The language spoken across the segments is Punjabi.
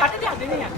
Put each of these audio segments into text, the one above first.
ਕੱਟ ਦੇ ਆਉਂਦੇ ਨਹੀਂ ਆ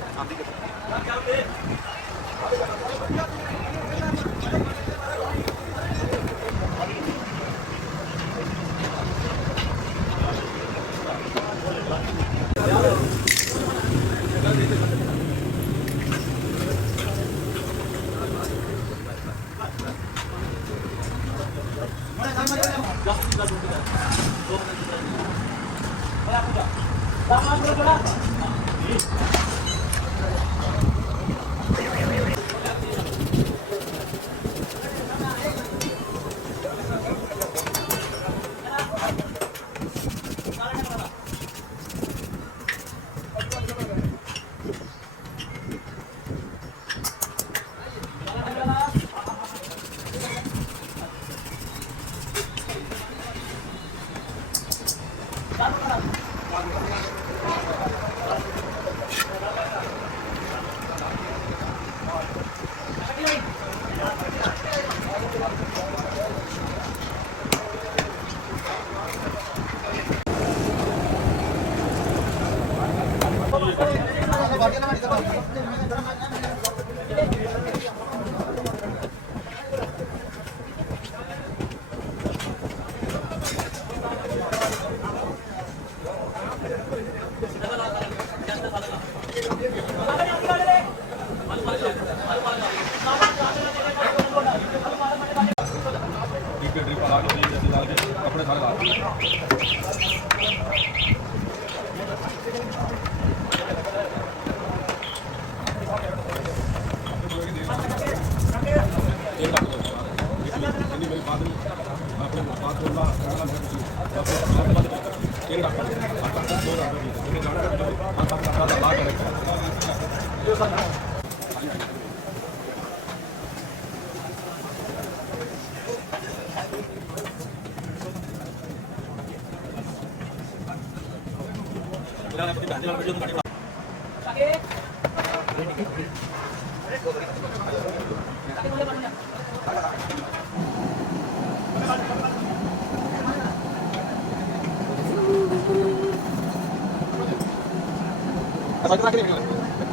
ਆਪਣੇ ਸਾਰੇ ਲਾ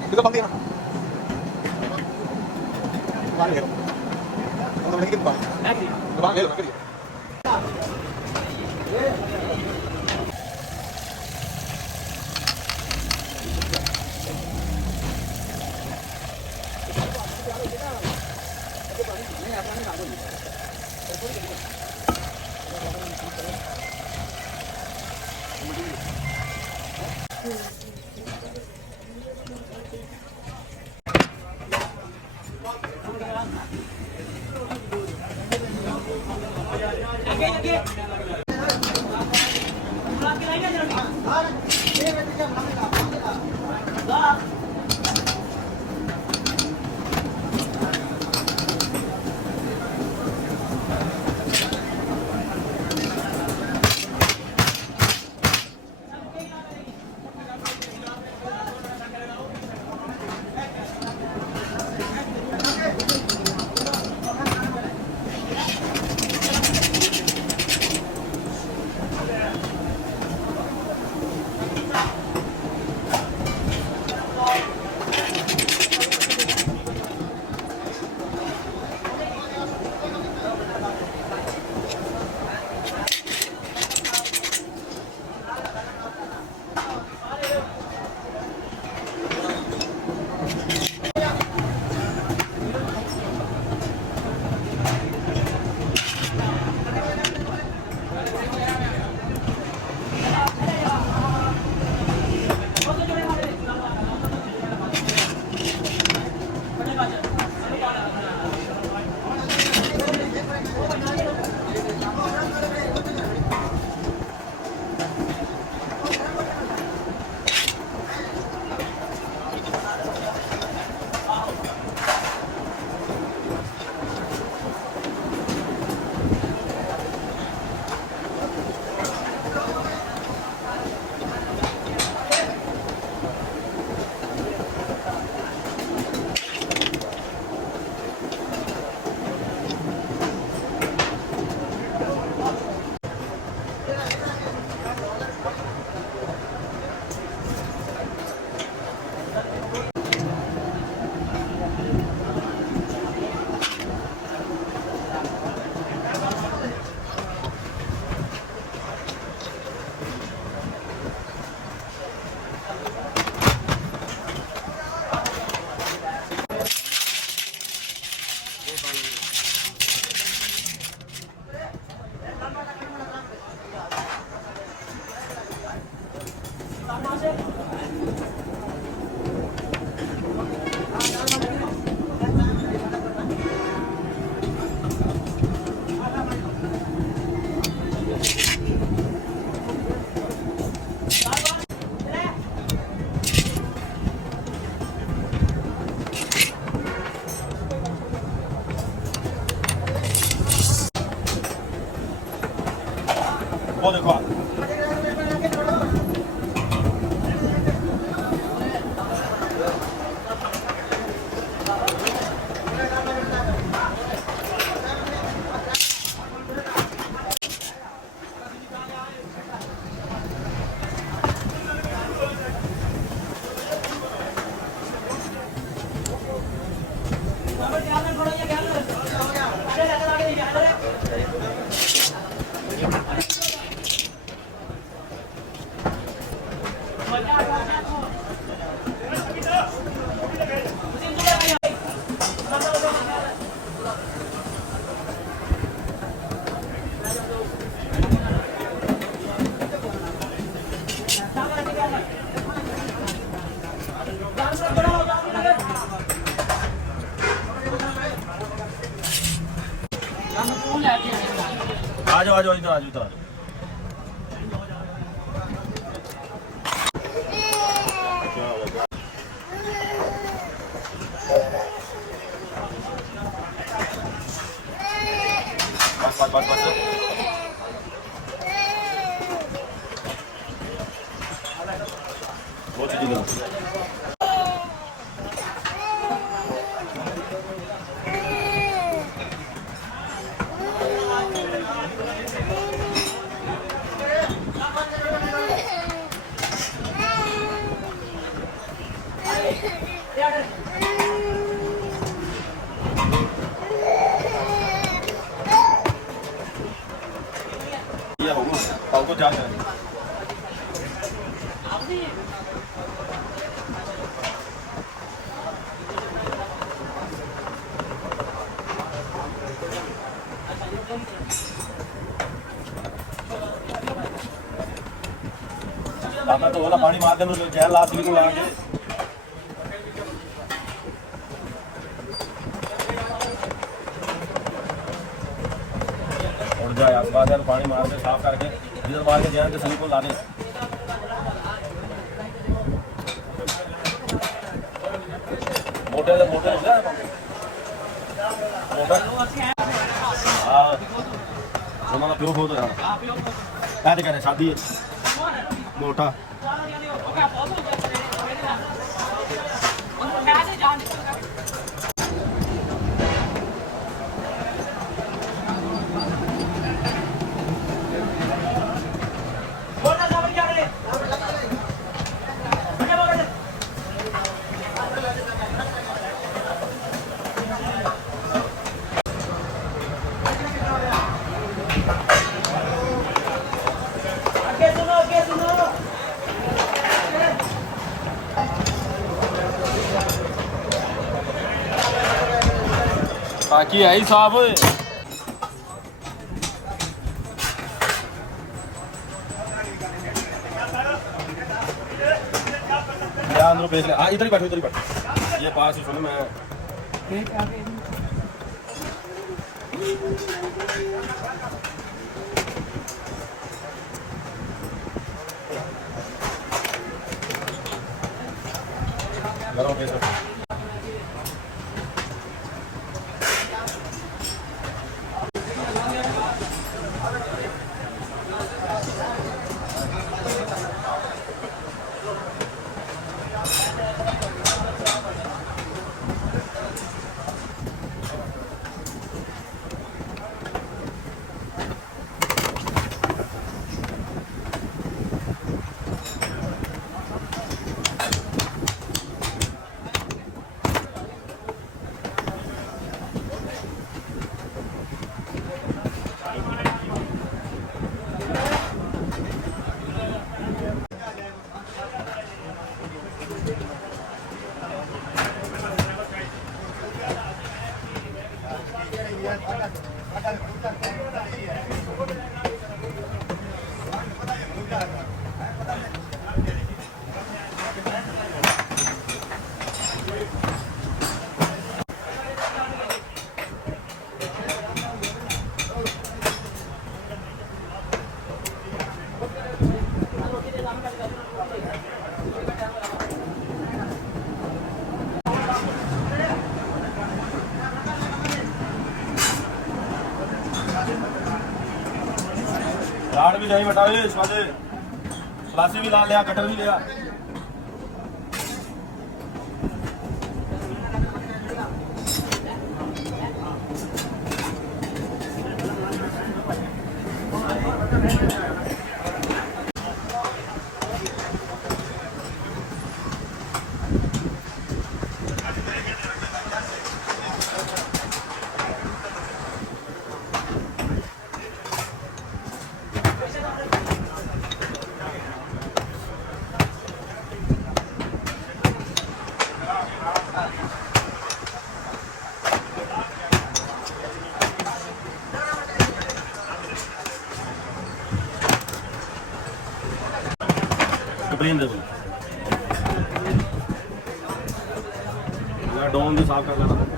Itu bang dia. Bang dia. Untuk lagi bang. Bang dia, bang dia. वो देखो आप आ जाओ इधर आ जाओ इधर बस बहुत चीज़ ये होगा पाव को क्या करें तो वाला पानी मार दे जहर लास्ट बिल्कुल आके उड़ जाए आसपास यार पानी मार के साफ करके इधर मार के जहर के सभी को ला दे मोटे मोटे हाँ उन्होंने प्यो हो तो यार क्या शादी मोटा बाकी है ही साहब अंदर भेज ले इधर ही बैठो ये पास ही सुनो मैं भेज रहा राड भी नहीं बटा स्वादे प्लासी भी ला लिया कटर भी लिया कंप्लेन दे दो डोम भी साफ कर लेना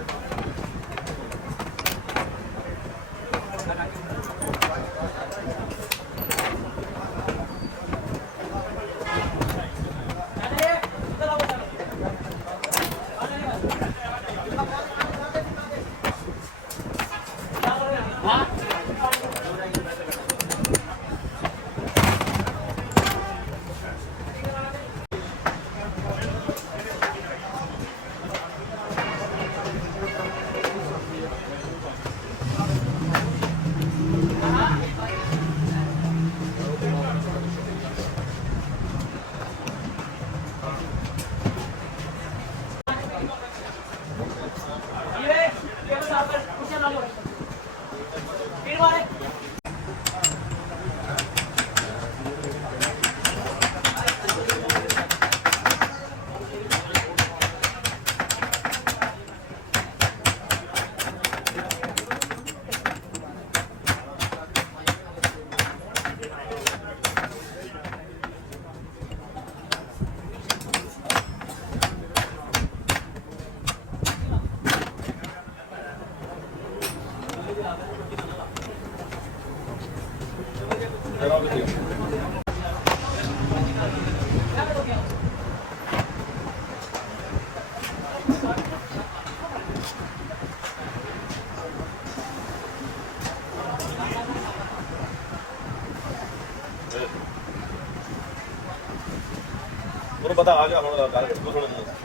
ਉਹਨੂੰ ਪਤਾ ਆ ਗਿਆ ਹੁਣ ਗੱਲ ਕਿੱਥੋਂ ਸੁਣਨੀ ਹੈ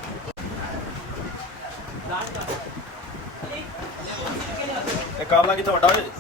ਇਹ ਕਾਬਲਾ ਕਿੱਥੇ ਵੱਡਾ ਹੋਏ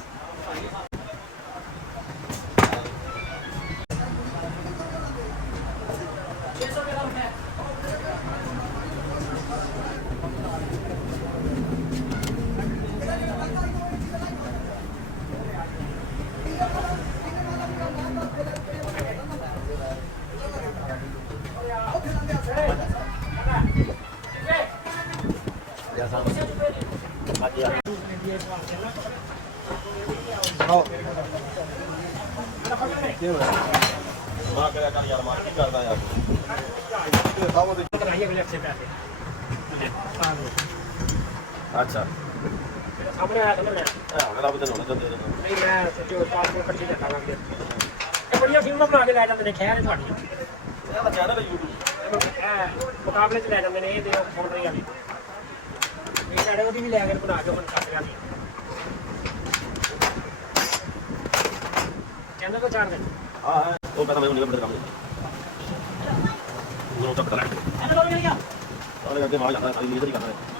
ਮਾਂ ਕਰਿਆ ਕਰ ਯਾਰ ਮਾਰ ਕੀ ਕਰਦਾ ਯਾਰ ਅੱਛਾ ਸਾਹਮਣੇ ਆਇਆ ਸਮਝ ਹੁਣ ਰੱਬ ਤੇ ਹੋਣਾ ਚਾਹੁੰਦੇ ਨਹੀਂ ਮੈਂ ਜੋ ਪਾਸਪੋਰਟ ਕੱਢੀ ਜਾਂਦਾ ਲਾਂਗੇ ਇਹ ਬੜੀਆਂ ਫਿਲਮਾਂ ਬਣਾ ਕੇ ਲੈ ਜਾਂਦੇ ਨੇ ਖੈਰ ਤੁਹਾਡੀ ਇਹ ਤਾਂ ਚੈਨਲ ਹੈ YouTube ਇਹ ਮੁਕਾਬਲੇ 'ਚ ਲੈ ਜਾਂਦੇ ਨੇ ਇਹ ਦੇ ਫੋਟੋ ਵਾਲੀ ਇਹ ਸਾਡੇ ਉਹਦੀ ਵੀ ਲੈ ਕੇ ਬਣਾ ਕੇ ਹੁਣ ਕੱਟ ਜਾਂਦੀ ਕਹਿੰਦਾ ਕੋ ਚਾਰ ਦੇ ਹਾਂ ਹੈ ਉਹ ਕਹਿੰਦਾ ਮੈਂ ਨਹੀਂ ਕੰਮ ਉਹ ਤਾਂ ਪਤਾ ਲੱਗ ਇਹਦਾ ਲੋਕ ਨਹੀਂ ਗਿਆ ਉਹਨੇ ਕਰਕੇ ਮਾਰ ਜਾਂਦਾ ਸਾਰੀ ਲੀਡਰ ਹੀ ਕਰਦਾ ਹੈ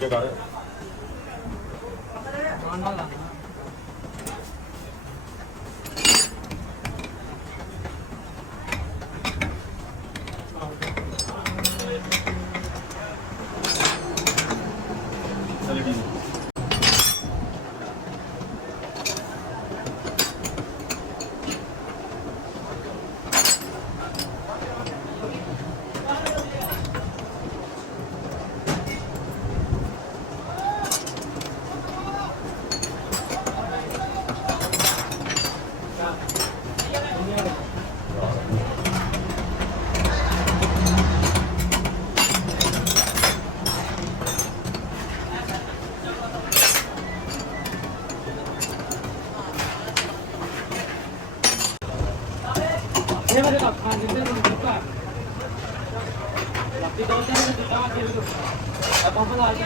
ਕੇ ਕਰ ਨਾ ਲਾ ਚਲ ਠੀਕ ਇਹ ਮੇਰੇ ਲੱਖਾਂ ਜਿੱਤੇ ਨੂੰ ਦਿੱਤਾ ਲੱਤੀ ਦੋ ਤੇ ਦਿੱਤਾ ਕਿ ਆਪਾਂ ਬਣਾ ਕੇ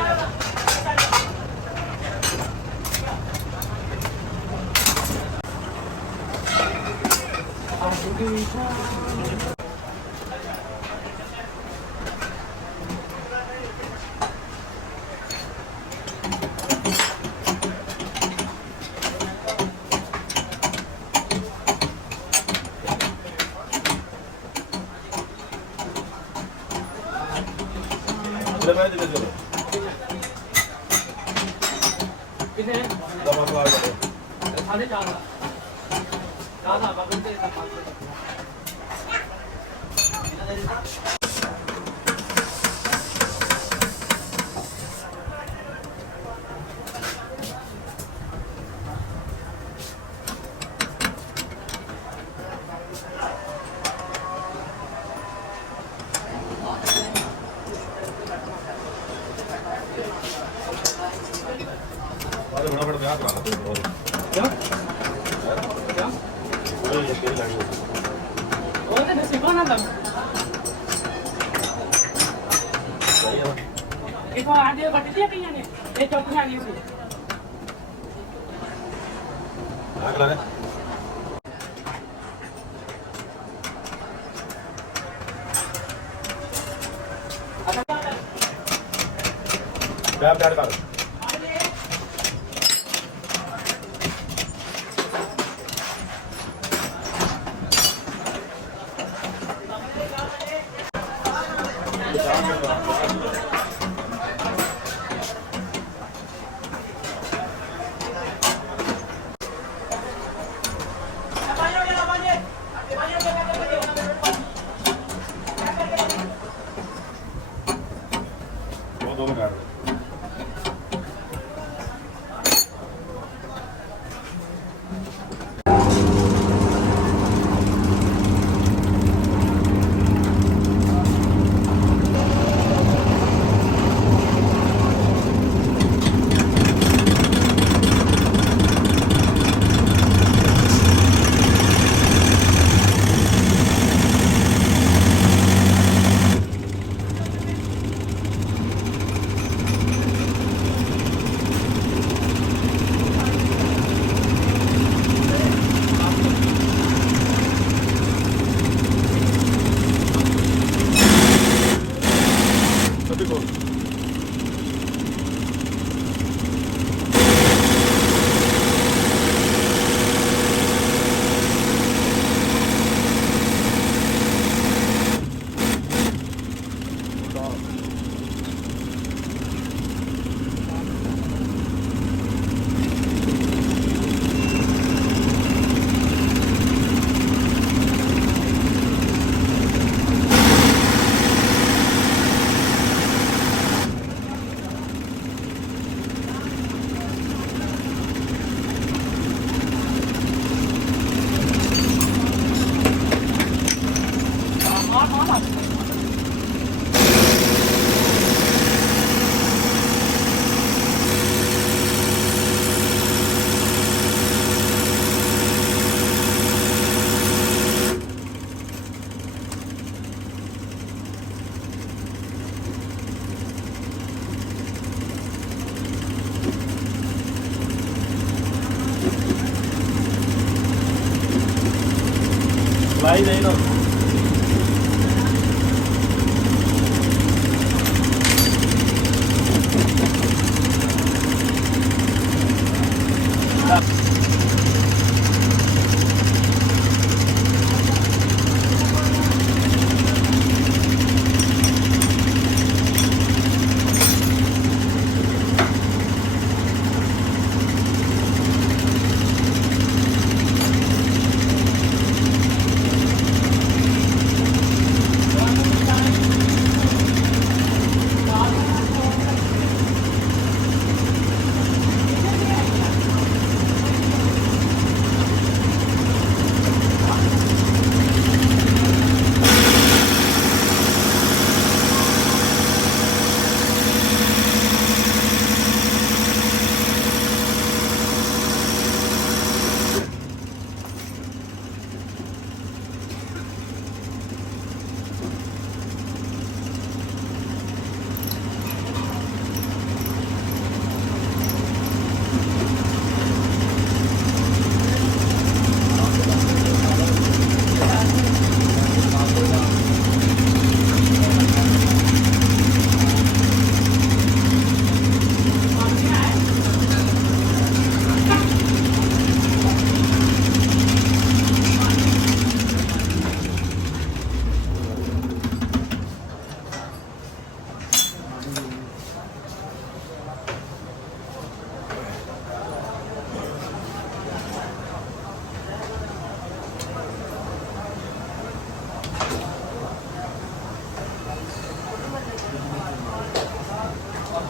ਮੈਂ ਦੇ ਚਲੋ ਕਿਨੇ ਦਮਾ ਪਾ ਦੇ ਸਾਡੇ ਚਾਰ ਕਾਹਦਾ ਬਗਲ ਤੇ ਤਾਂ ਬਾਰੇ ਬੜਾ ਬੜਾ ਵਿਆਹ ਕਰਾ ਲਾ ਕਿਆ ਕਿਆ ਉਹ ਇਹ ਕਿਹੜੀ ਲਾਣੀ ਉਹ ਤੇ ਨਸੀਬਾ ਨਾ ਲੱਗ ਸਹੀ ਹੈ ਇਹ ਕੋ ਆਦੇ ਵੱਟ ਦੀਆਂ ਪਈਆਂ ਨੇ ਇਹ ਚੌਕੀਆਂ ਨਹੀਂ ਸੀ ਆ ਕਰਾ ਲੈ ਬੈਠ ਬੈਠ ਕਰ ਉਹ ਦੋਨੋਂ ਕਰ ਸਭੀ ਕੋਲ ਲਾਈ ਨਹੀਂ ਨਾ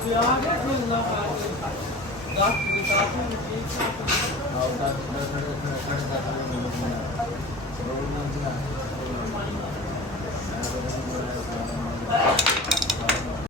ਪਿਆਰ ਨਾਲ ਗੱਲਾਂ ਕਰ ਕੇ ਦੱਸ ਕਿਤਾਬਾਂ ਵਿੱਚ